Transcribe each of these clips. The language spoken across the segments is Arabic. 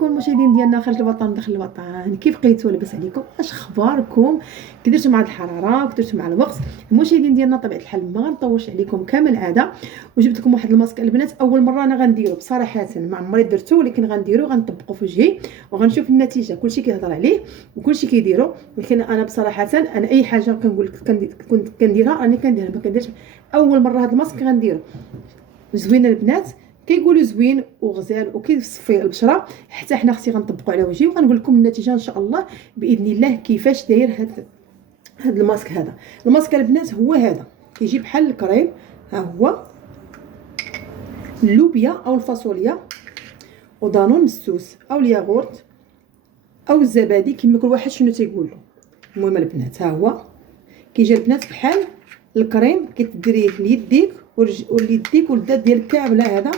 عليكم المشاهدين ديالنا خارج الوطن داخل الوطن، كيف بقيتوا؟ لاباس عليكم؟ اش اخباركم؟ كي درتوا مع الحراره؟ كي درتوا مع الوقت؟ المشاهدين ديالنا طبيعه الحال ما غنطولش عليكم كما العاده، وجبت لكم واحد الماسك البنات. اول مره انا غنديرو بصراحه، ما عمري درتو، ولكن غنديرو غنطبقو في وجهي وغنشوف النتيجه. كلشي كيهضر عليه وكلشي كيديرو، ولكن انا بصراحه انا اي حاجه كنقول لك كنت كنديرها راني كنديرها، ما كنديرش اول مره. هذا الماسك غنديرو زوينه البنات، كيقولوا زوين وغزال وكيصفي البشره. حتى حنا اختي غنطبقوا على وجهي وغنقول لكم النتيجه ان شاء الله باذن الله كيفاش داير هذا الماسك. هذا الماسك البنات هو هذا، كيجي بحال الكريم. ها هو اللوبيا او الفاصوليا ودانون السوس او الياغورت او الزبادي، كما كل واحد شنو تيقول له. المهم البنات ها هو كيجي البنات بحال الكريم، كتديريه ليديك وليديك والدات ديالك كامله. هذا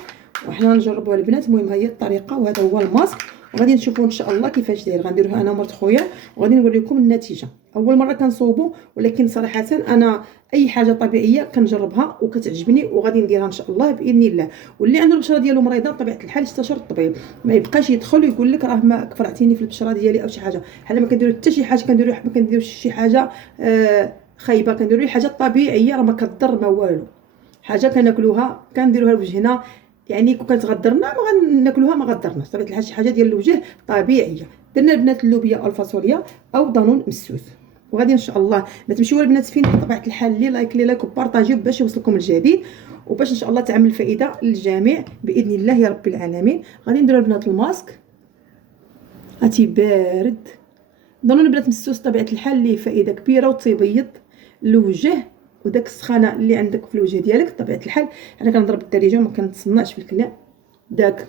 وحنا نجربوها البنات. المهم ها هي الطريقه، وهذا هو الماسك، وغادي نشوفوا ان شاء الله كيفاش داير. غنديروها انا ومرت خويا وغادي نوريكم النتيجه. اول مره كنصوبو، ولكن صراحه انا اي حاجه طبيعيه كنجربها وكتعجبني وغادي نديرها ان شاء الله باذن الله. واللي عنده البشره ديالو مريضه بطبيعه الحال يستشير الطبيب، ما يبقاش يدخل ويقول لك راه ما كفرعتيني في البشره ديالي او شي حاجه. حنا ما كنديرو حتى شي حاجه، ما كنديروش شي حاجه خايبه، كنديرو حاجه طبيعيه راه ما كضر ما والو. حاجه كناكلوها كنديروها لوجهنا، يعني كون كانت غدرنا ما غناكلوها ما غدرناش. طبيعه الحال شي حاجه ديال الوجه طبيعيه. درنا البنات اللوبيا او الفاصوليا او دانون مسوس، وغادي ان شاء الله ما تمشيو البنات فين بطبيعه الحال لي لايك وبارطاجيو باش يوصلكم الجديد، وباش ان شاء الله تعمل الفائده للجميع باذن الله يا رب العالمين. غادي نديروا البنات الماسك هاتي بارد. دانون البنات مسوس طبيعه الحال ليه فائده كبيره وتيبيض الوجه، وداك السخانه اللي عندك في الوجه ديالك طبيعه الحال. انا كنضرب بالدارجه وما كنتصنعش في الكلام. داك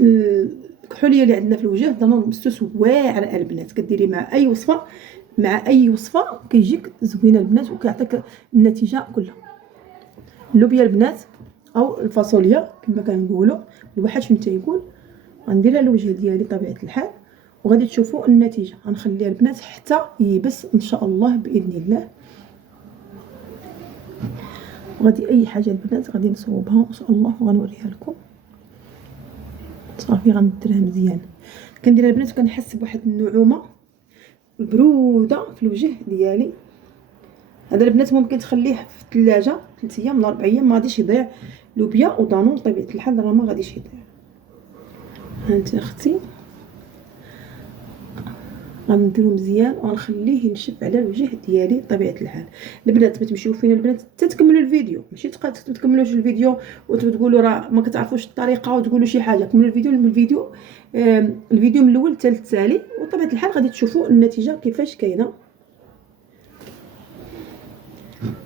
الكحوليه اللي عندنا في الوجه دانون مسوس واعر البنات، كديري مع اي وصفه، كيجيك زوينه البنات وكيعطيك النتيجه كلها. اللوبيا البنات او الفاصوليا كما كنقولوا، الواحد فين تيقول. غنديرها للوجه ديالي طبيعه الحال وغادي تشوفوا النتيجه. غنخليها البنات حتى يبس ان شاء الله باذن الله. وغادي اي حاجه البنات غادي نصوبها ان شاء الله وغنوريها لكم. صافي غنديرها مزيان، كنديرها البنات وكنحس بواحد النعومه البروده في الوجه ديالي. هذا البنات ممكن تخليه في الثلاجه 3 ايام ولا 4 ايام ما غاديش يضيع. لوبيا ودانون طبيعه الحال راه ما غاديش يضيع. هانت اختي غنديرو مزيان وغنخليه ينشف على الوجه ديالي طبيعه الحال. البنات ما تمشيو فينا البنات حتى تكملوا الفيديو، ماشي تكملوش الفيديو وتقولوا راه ما كتعرفوش الطريقه وتقولوا شي حاجه. كملوا الفيديو من الاول حتى التالي، وطبيعه الحال غادي تشوفوا النتيجه كيفاش كاينه.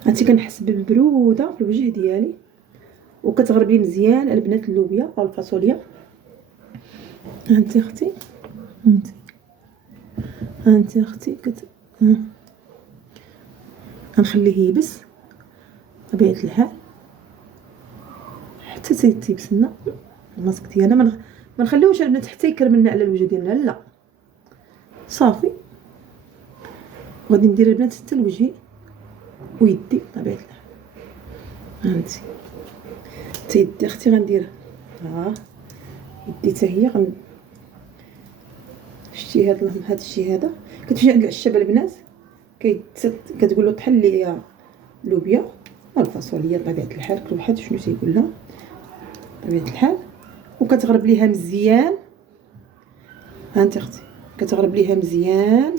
هانتي كنحس بالبروده في الوجه ديالي وكتغرب لي مزيان البنات اللوبيا او الفاصوليا. هانتي اختي غنخليه يبس طبيعه الحال حتى تيبس لنا الماسك ديالنا. ما نخليوش البنات حتى يكرملنا على الوجه ديالنا، لا صافي. غادي ندير البنات حتى لوجهي ويدي طبيعه الحال. هانتي يدي اختي غنديرها يدي حتى هي شتي هذا الشيء هذا. كتمشي عند العشابه البنات كتقول له طحن لي لوبيا الفاصوليا طبيعه الحال، كل واحد شنو تيقول لها طبيعه الحال، وكتغرب ليها مزيان. هانتي اختي كتغرب ليها مزيان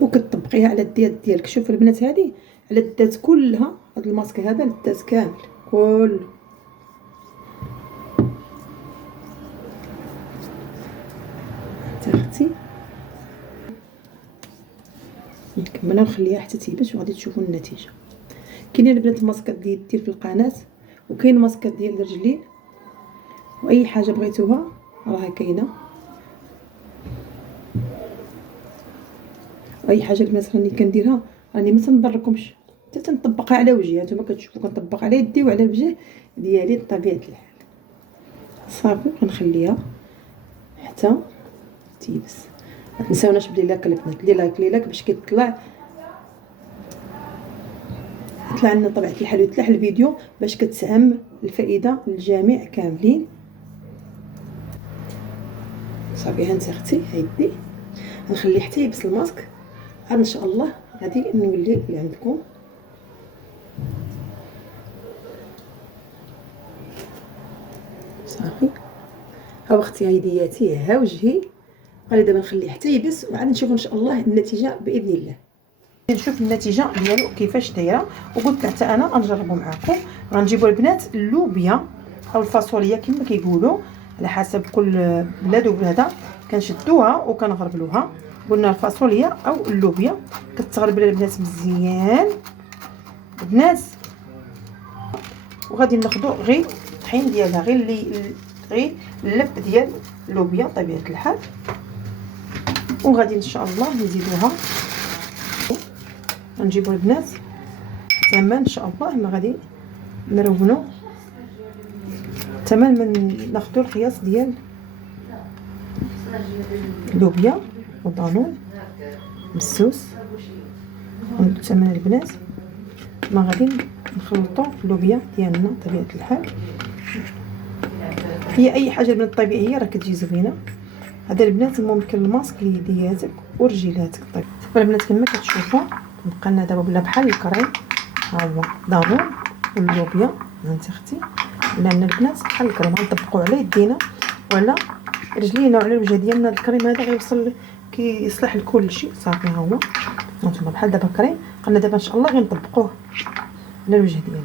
وكتطبقيها على الديات ديالك. شوف البنات هذه على الدات كلها، هذا الماسك هذا للدات كامل كله. اختي نكملها نخليها حتى تيبس وغادي تشوفوا النتيجه. كاينين البنات الماسكات ديال الديل في القناه، وكاين ماسكات ديال الرجلين، واي حاجه بغيتوها راه كاينه. اي حاجه البنات راني كنديرها، راني ما تنضركمش حتى تنطبقها على وجهي. نتوما كتشوفوا كنطبق على يدي وعلى الوجه ديالي بطبيعه الحال. صافي غنخليها حتى تيبس. ما تنساوناش بلي لايك البنات، لي لايك باش كيطلع لنا طبيعه الحال ويطلع الفيديو باش كتعم الفائده للجميع كاملين. صافي هانت اختي هايدي غنخليه حتى يبس الماسك، عاد ان شاء الله غادي نولي لعندكم. صافي ها اختي هايدياتي ها وجهي، قال دابا نخليه حتى يبس وعاد نشوف ان شاء الله النتيجه باذن الله. نشوف النتيجه ديالو كيفاش دايره، وقلت حتى انا غنجربو معكم. غنجيبوا البنات اللوبيا او الفاصوليا كما كيقولوا على حسب كل بلاد وبلاد، كنشدوها وكنغربلوها. قلنا الفاصوليا او اللوبيا كتغربل البنات مزيان البنات، وغادي ناخذوا غير الطحين ديالها، غير اللب ديال اللوبيا طبيعه الحال، وغادي ان شاء الله نزيدوها. غنجيبوا البنات تمام ان شاء الله ما غادي نروونوا تمام من ناخذوا القياس ديال اللوبيا ودانون مسوس. تمام البنات ما غادي نخلطوا اللوبيا ديالنا طبيعه الحال. هي اي حاجه من الطبيعيه راه كتجي زوينه. هذا البنات ممكن الماسك ليدياتك ورجيلاتك. طيب البنات كما كتشوفوا بقى لنا دابا بلا بحال الكريم، ها هو دانون واللوبيا هانت اختي، لان البنات بحال الكريم غنطبقوا على يدينا وعلى رجلينا وعلى الوجه ديالنا. الكريم هذا غيوصل كيصلح لكل شيء. صافي ها هو هانتوما بحال دابا الكريم، قلنا دابا ان شاء الله غنطبقوه على الوجه ديالنا.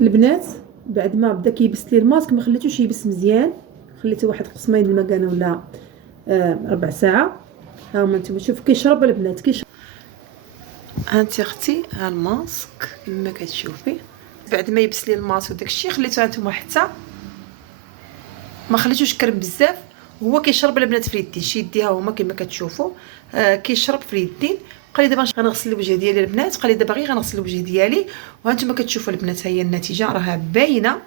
البنات بعد ما بدا كيبس لي الماسك ما خليتوش يبس مزيان، خليته واحد قسمين المكانه ولا ربع ساعه. ها هما نتوما شوفوا كيشرب البنات كيشرب. هانت اختي ها الماسك كما كتشوفي بعد ما يبس لي الماسك وداكشي خليته هانتوما حتى ما خليتوش كرم بزاف، وهو كيشرب البنات في اليدين. شي يديها هما كما كتشوفوا كيشرب في اليدين. قال لي دابا غنغسل الوجه ديالي البنات، قال لي دابا غير غنغسل الوجه ديالي. وهانتوما كتشوفوا البنات هي النتيجه راها باينه.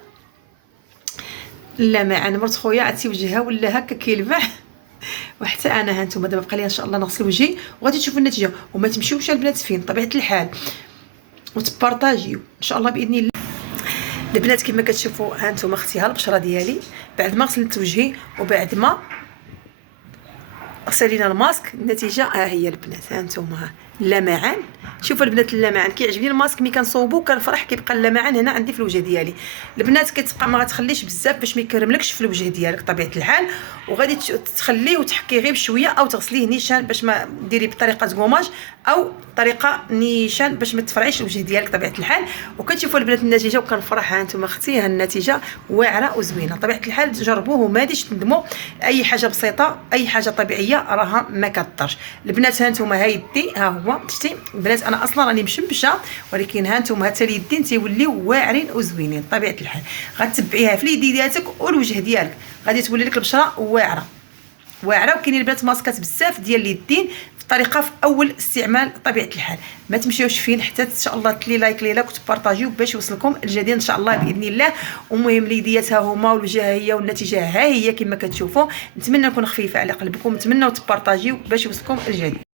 لا مع مرت خويا عرفتي وجهها ولا هكا كيلمع وحتى انا هانتوما دابا بقى لي ان شاء الله نغسل وجهي وغادي تشوفوا النتيجه. وما تمشيوش البنات فين طبيعه الحال وتبارطاجيو ان شاء الله باذن الله. البنات كما كتشوفوا هانتوما اختي ها البشره ديالي بعد ما غسلت وجهي وبعد ما غسلينا الماسك النتيجه ها هي البنات. هانتوما اللمعان، شوفوا البنات اللمعان كيعجبني الماسك ملي كنصوبو كنفرح كيبقى اللمعان هنا عندي في الوجه ديالي. البنات كتبقى ما غتخليش بزاف باش ما يكرملكش في الوجه ديالك طبيعه الحال، وغادي تخليه وتحكي غير بشويه او تغسليه نيشان باش ما ديري بطريقه كوماج او طريقه نيشان باش ما تفرعيش الوجه ديالك طبيعه الحال. وكتشوفوا البنات النتيجه وكنفرح. ها انتم اختي ها النتيجه واعره وزوينه طبيعه الحال. جربوه وما غاديش تندموا. اي حاجه بسيطه اي حاجه طبيعيه راها ما كضرش. البنات ها انتم ها يدي ها هو شتي البنات انا اصلا راني مشمشه، ولكن ها انتم حتى اليدين تيوليو واعرين وزوينين طبيعه الحال. غتبعيها في اليدين ديالك والوجه ديالك غادي تولي لك البشره واعره. وكاينين البنات ماسكات بزاف ديال اليدين في طريقه في اول استعمال طبيعه الحال. ما تمشيوش فين حتى ان شاء الله تلي لايك وتبارطاجيو باش يوصلكم الجديد ان شاء الله باذن الله. ومهم اليديات ها هما والوجه هي والنتيجه ها هي كما كتشوفوا. نتمنى نكون خفيفه على قلبكم، نتمنى تبارطاجيو باش يوصلكم الجديد.